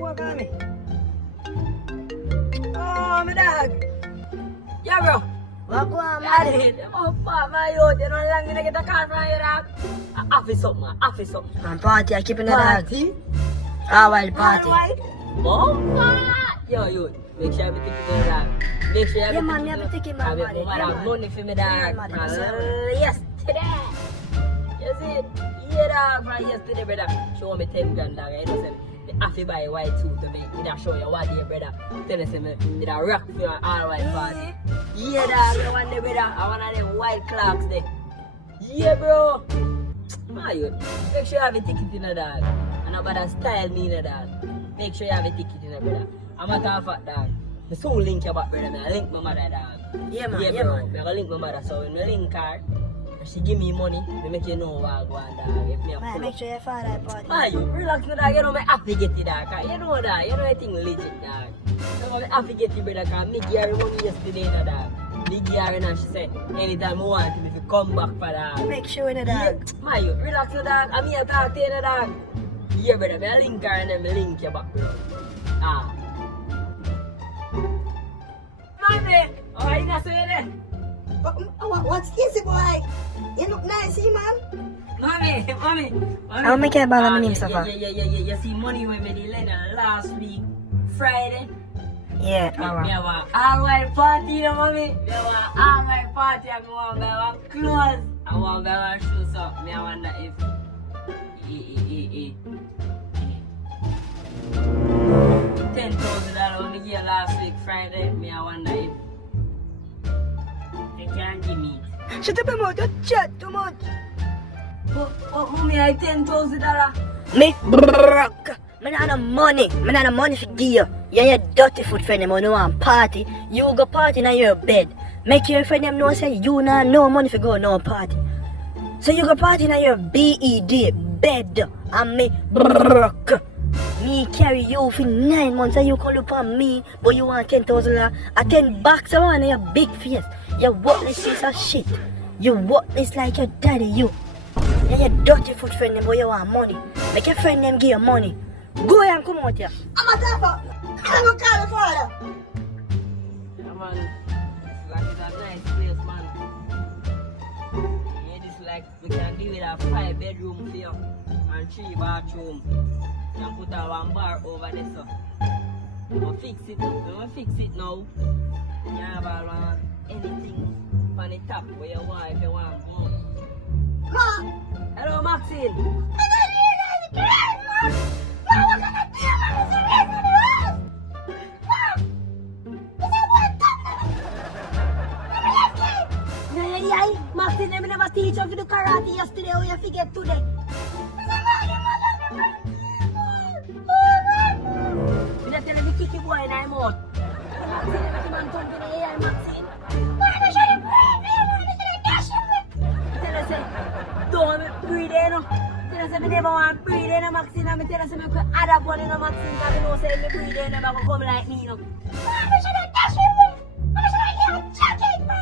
What on me? Oh, my dog. Yeah, bro. What go on, I man? did. Oh, fuck, my youth. You know how long you get a call from your dog? Office up, man. Office up. Man, party, I keeping the dog. Party? Ah, wild party. Alright. Bomba! Yo, youth. Make sure everything is the dog. Make sure everything man, you have to take it, man, I man. make Yeah, man. money for me, dog. man, From man. yesterday. You see? Yeah, dog. From yesterday, brother. Show me 10 grand, dog. You know what I'm saying? I have to buy a white suit to make it show you what day, brother. Tell us, did I rock for an all white party? Yeah, dog, I want the brother. I want them white clocks there. Yeah, bro. My youth, make sure you have a ticket in the dog. And about style me in the dog. Make sure you have a ticket in the brother. I'm a tough fat dog. I soon link your back, brother. I link my mother, dog. Yeah, man, Yeah, yeah, bro. man. I link my mother. So when we link her, she give me money, I make you know what I go on, dog. If me a Man, pull make up. sure you follow that party. Ah, you relax with that, you know me have to get it, dog. You know that, you know I think legit, dog. You know me have to get it, brother, because me give her money yesterday, no, dog. Me give her and she said, anytime I want him, if you come back for that. Make sure in the Yeah, dog. my you relax with that, I'm here to talk to you, dog. Yeah, brother, me a link her and then me link you back, bro. Ah. Mommy, how are you gonna say that? What's this, boy? You look nice, man. Mommy. I'll make it about my name, yeah, Safa. yeah. You see money when me did last week, Friday. Yeah, Me alright. have a all-white party, you know, mommy. Me have a all-white party and me want to buy clothes. I want to buy shoes, so me I wonder if... $10,000 when me gave last week, Friday. Me I wonder if... They can't give me it. Shut up your mouth, you chat too much. But mommy, I $10,000. Me broke. Me not no money. Me not no money for give you. You're your dirty foot friend them when you want party. You go party in your bed. Make your friend them know say you not no money for go no party. So you go party in your bed. And me broke. Me carry you for 9 months and you call upon me, but you want $10,000. A 10 bucks I want in your big face. You worthless piece of shit. You worthless like your daddy, you. And your dirty foot friend them, but you want money. Make your friend them give you money. Go ahead and come out here. I'm a tougher. I'm going to call the father. Yeah, man. It's like it's a nice place, man. Yeah, this like we can give it a 5-bedroom for you and 3 bathroom. You can put a 1 bar over there, so. I'm gonna fix it now. You have anything on the top where you want if you want more. Ma, Hello, Maxine. I don't need that again, ma. Ma, what can I do, ma? It's a race in the house. Ma, it's a one time. Yeah. Maxine, I never teach you to do karate yesterday or you forget today. You don't tell me to kick your boy in the mouth. Maxine, man come to the AI, Maxine. Ma, should I breathe? Ma, should I dash him? Tell her say, don't breathe in. Tell her say, I never want to breathe in, Maxine. And tell her say, I could add up one in Maxine. Because I know say, me breathe in, I'm going to come like me, you know. Ma, should I dash him? Ma, should I get a jacket, ma?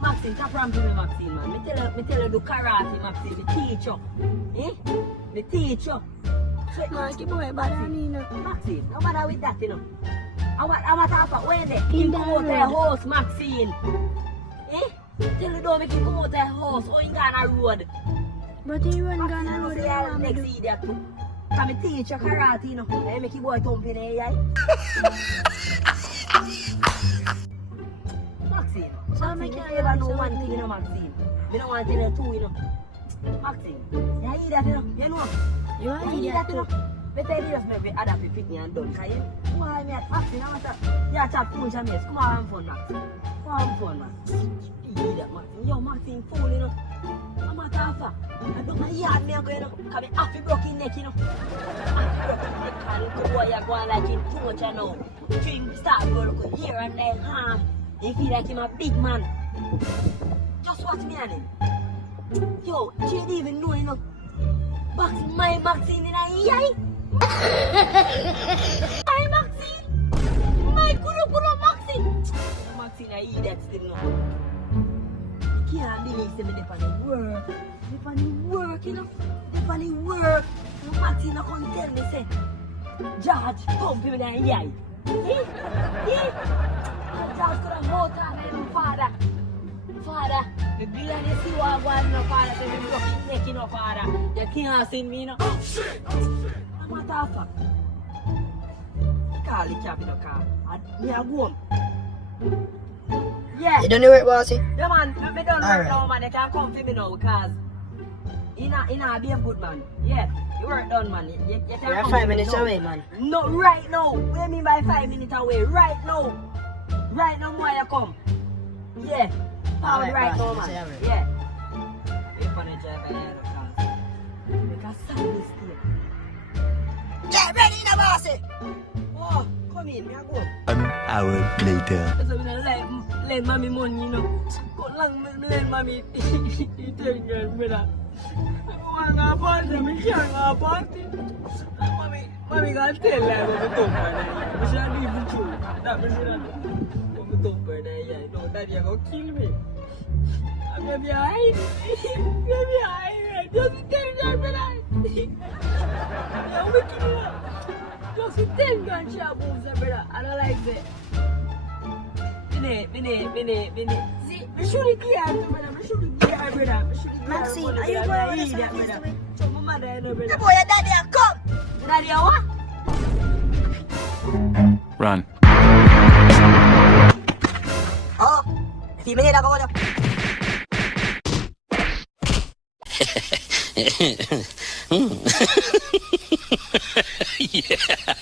Maxine, stop ramping me, Maxine, man. Me tell her do karate, Maxine. Me teach you. Me teach you. Man, keep away bad on me now. Maxine, no matter with that, you know. I'm a talk about where they In keep the come out the road. house, Maxine. Tell her don't make him come out the house. Oh, he gone a road. But you ain't Maxine, gonna I know say the I'll one next do. idiot too. Can me teach you karate, you know. I make you boy thump in the AI. Maxine, So Maxine, make you you never know learn one something. thing, you know, Maxine. Me don't want to tell you two, you know. Maxine, you hear that, you know? You know? You are You hear idiot that, you too. know? But tell you just maybe other people pick me and done. Cause you, why me at Maxine, I want to, you chat punch and mess. Come on, have fun, Maxine. Come on, have fun, man. You hear that, Maxine? Yo, Maxine, fool, you know? I'm a tougher. I don't my yard, me a go, you know? Cause me half a broken neck, you know? Half a broken neck, and the boy you going like him too much, you know? Drink, start go look here and there, huh? He feel like him a big man. Just watch me and him. Yo, she didn't even know, you know? My Maxine in a yai. My Maxine. My Maxine. Maxine, I eat that still, no? You believe say me dey on the work. Dey on the work, you know. Dey on the work. No Maxine no come tell me say, George, pump him in the eye. George could have hold on to him, father. Father, the bill and you see what I want, no father, say me broke his neck, you know, father. You can't see me, no. Oh shit! I'm a tougher. Call the cab in the car. Me a go home. Yeah. You done the work, bossy? Yeah, man. Me done work Alright. now, man. You can't come for me now because you not be a good man. Yeah. You work done, man. You can't We're come 5 for me minutes now. away, man. No, right now. What do you mean by 5 minutes away? Right now. Right now, more you come. Yeah. Alright, Right now, boss, man. say alright. Yeah. Wait for the driver here, make a sound this thing. Get ready now, bossy! Oh, come in, me a go. 1 hour later. So we don't lend mommy money, you know. Go long me lend mommy 10 girl, brother. I want a party, me can't go a party. Mommy gonna tell her what me talk about. Me should leave the truth. That me should do. What me talk about, yeah. No, daddy you gonna kill me. Baby, I just 10 girl, brother. Yeah, we kill you. Just 10 girl, she a boom, brother. I don't like that. Minute. See, me should have gear, brother. Me should have gear, brother. Maxine, are you going with us on this brother? way? So, my mother, The brother. boy, your daddy, come! Daddy, what? Run. Oh, if you minute, I go there. Yeah.